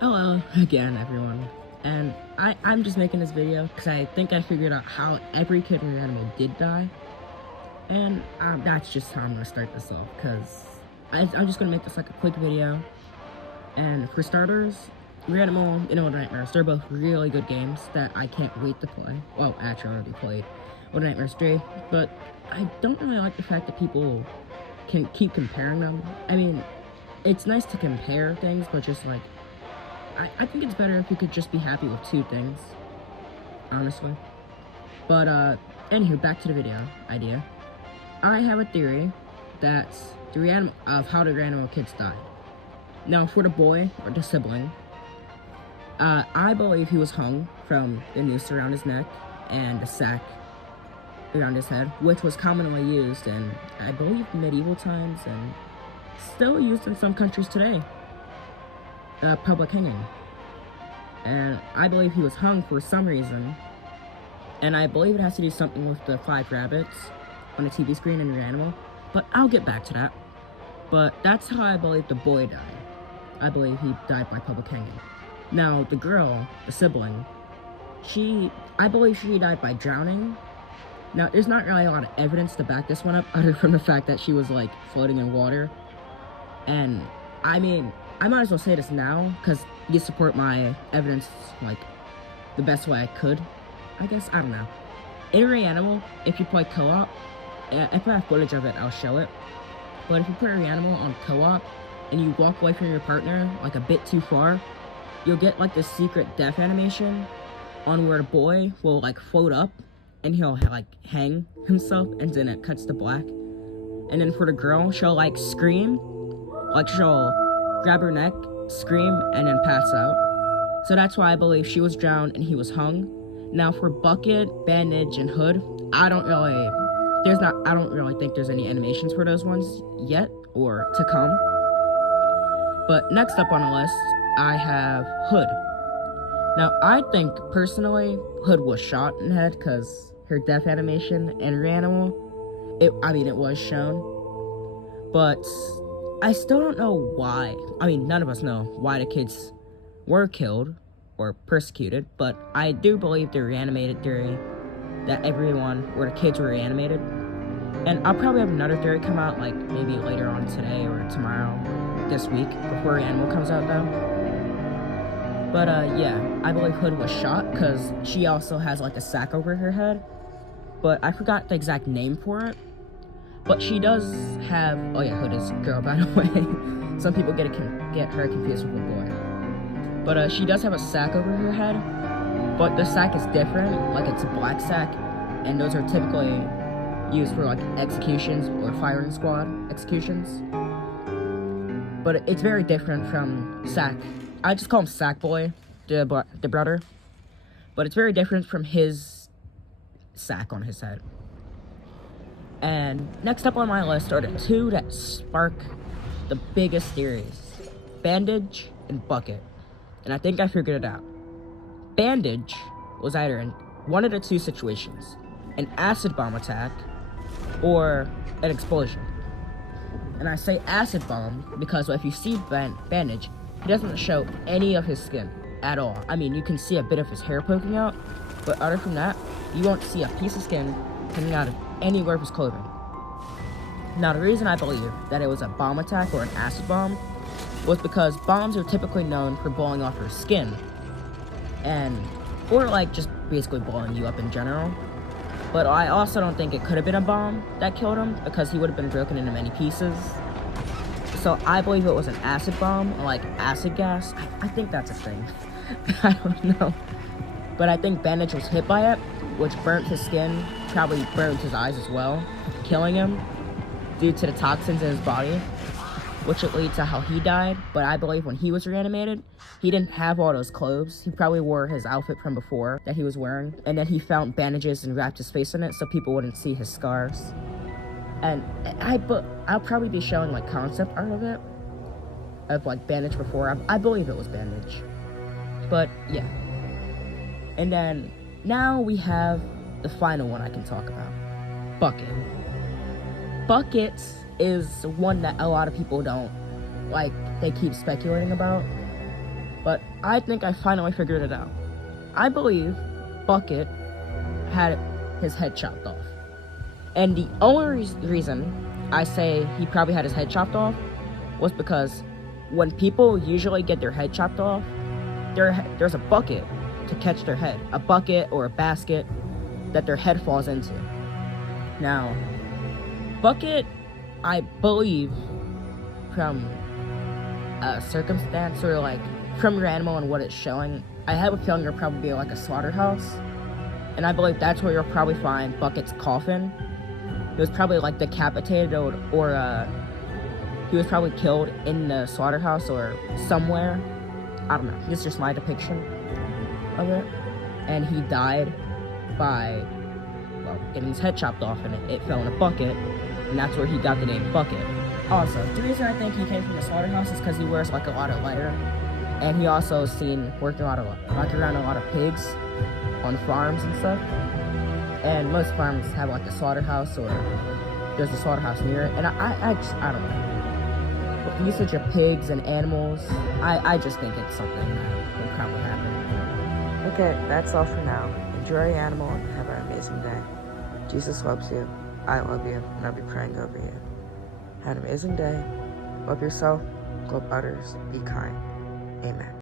Hello again, everyone. And I'm just making this video because I think I figured out how every kid in Reanimal did die. And that's just how I'm going to start this off, because I'm just going to make this like a quick video. And for starters, Reanimal and Little Nightmares, they're both really good games that I can't wait to play. Well, actually, I already played Little Nightmares 3, but I don't really like the fact that people can keep comparing them. I mean, it's nice to compare things, but just like, I think it's better if we could just be happy with two things, honestly. But, anywho, back to the video idea. I have a theory that's of how the Reanimal kids died. Now, for the boy, or the sibling, I believe he was hung from the noose around his neck and the sack around his head, which was commonly used in, I believe, medieval times and still used in some countries today. Public hanging. And I believe he was hung for some reason. And I believe it has to do something with the 5 rabbits on the TV screen in Reanimal. But I'll get back to that. But that's how I believe the boy died. I believe he died by public hanging. Now, the girl, the sibling, I believe she died by drowning. Now, there's not really a lot of evidence to back this one up, other from the fact that she was, like, floating in water. And, I mean, I might as well say this now, because you support my evidence, like, the best way I could, I guess. I don't know. In Reanimal, if you play co-op, if I have footage of it, I'll show it. But if you play Reanimal on co-op, and you walk away from your partner, like, a bit too far, you'll get, like, this secret death animation on where the boy will, like, float up, and he'll, like, hang himself, and then it cuts to black. And then for the girl, she'll, like, scream, like, she'll grab her neck, scream, and then pass out. So that's why I believe she was drowned and he was hung. Now for Bucket, Bandage, and Hood, I don't really think there's any animations for those ones yet, or to come. But next up on the list, I have Hood. Now I think, personally, Hood was shot in the head because her death animation in Reanimal, it was shown. But I still don't know why. I mean, none of us know why the kids were killed or persecuted, but I do believe the reanimated theory that the kids were reanimated. And I'll probably have another theory come out, like, maybe later on today or tomorrow, this week, before Reanimal comes out, though. But, yeah, I believe Hood was shot, because she also has, like, a sack over her head. But I forgot the exact name for it. But she does have, oh yeah, Hood is girl, by the way. Some people get her confused with a boy. But she does have a sack over her head, but the sack is different, like it's a black sack, and those are typically used for like executions or firing squad executions. But it's very different from Sack. I just call him Sack Boy, the brother. But it's very different from his sack on his head. And next up on my list are the two that spark the biggest theories: Bandage and Bucket. And I think I figured it out. Bandage was either in one of the two situations: an acid bomb attack or an explosion. And I say acid bomb because if you see Bandage, he doesn't show any of his skin at all. I mean, you can see a bit of his hair poking out, but other from that, you won't see a piece of skin coming out of anywhere of his clothing. Now, the reason I believe that it was a bomb attack or an acid bomb was because bombs are typically known for blowing off your skin, or like just basically blowing you up in general. But I also don't think it could have been a bomb that killed him, because he would have been broken into many pieces. So I believe it was an acid bomb, or like acid gas. I think that's a thing. I don't know. But I think Bandage was hit by it, which burnt his skin, probably burnt his eyes as well, killing him due to the toxins in his body, which would lead to how he died. But I believe when he was reanimated, he didn't have all those clothes. He probably wore his outfit from before that he was wearing, and then he found bandages and wrapped his face in it so people wouldn't see his scars. And I'll probably be showing like concept art of it, of like Bandage before. I believe it was Bandage. But yeah. And then now we have the final one I can talk about: Bucket. Bucket is one that a lot of people don't, like, they keep speculating about. But I think I finally figured it out. I believe Bucket had his head chopped off. And the only reason I say he probably had his head chopped off was because when people usually get their head chopped off, there's a bucket to catch their head. A bucket or a basket that their head falls into. Now, Bucket, I believe, from a circumstance or like from your animal and what it's showing, I have a feeling you'll probably be like a slaughterhouse. And I believe that's where you'll probably find Bucket's coffin. He was probably like decapitated or he was probably killed in the slaughterhouse or somewhere. I don't know. This is just my depiction of it. And he died by, well, getting his head chopped off and it fell in a bucket. And that's where he got the name Bucket. Also, the reason I think he came from the slaughterhouse is because he wears like a lot of leather. And he also is seen working around a lot of pigs on farms and stuff. And most farms have like a slaughterhouse or there's a slaughterhouse near it. And I don't know. With the usage of pigs and animals, I just think it's something that would probably happen. Okay, that's all for now. Enjoy your animal and have an amazing day. Jesus loves you. I love you, and I'll be praying over you. Have an amazing day. Love yourself, love others, be kind. Amen.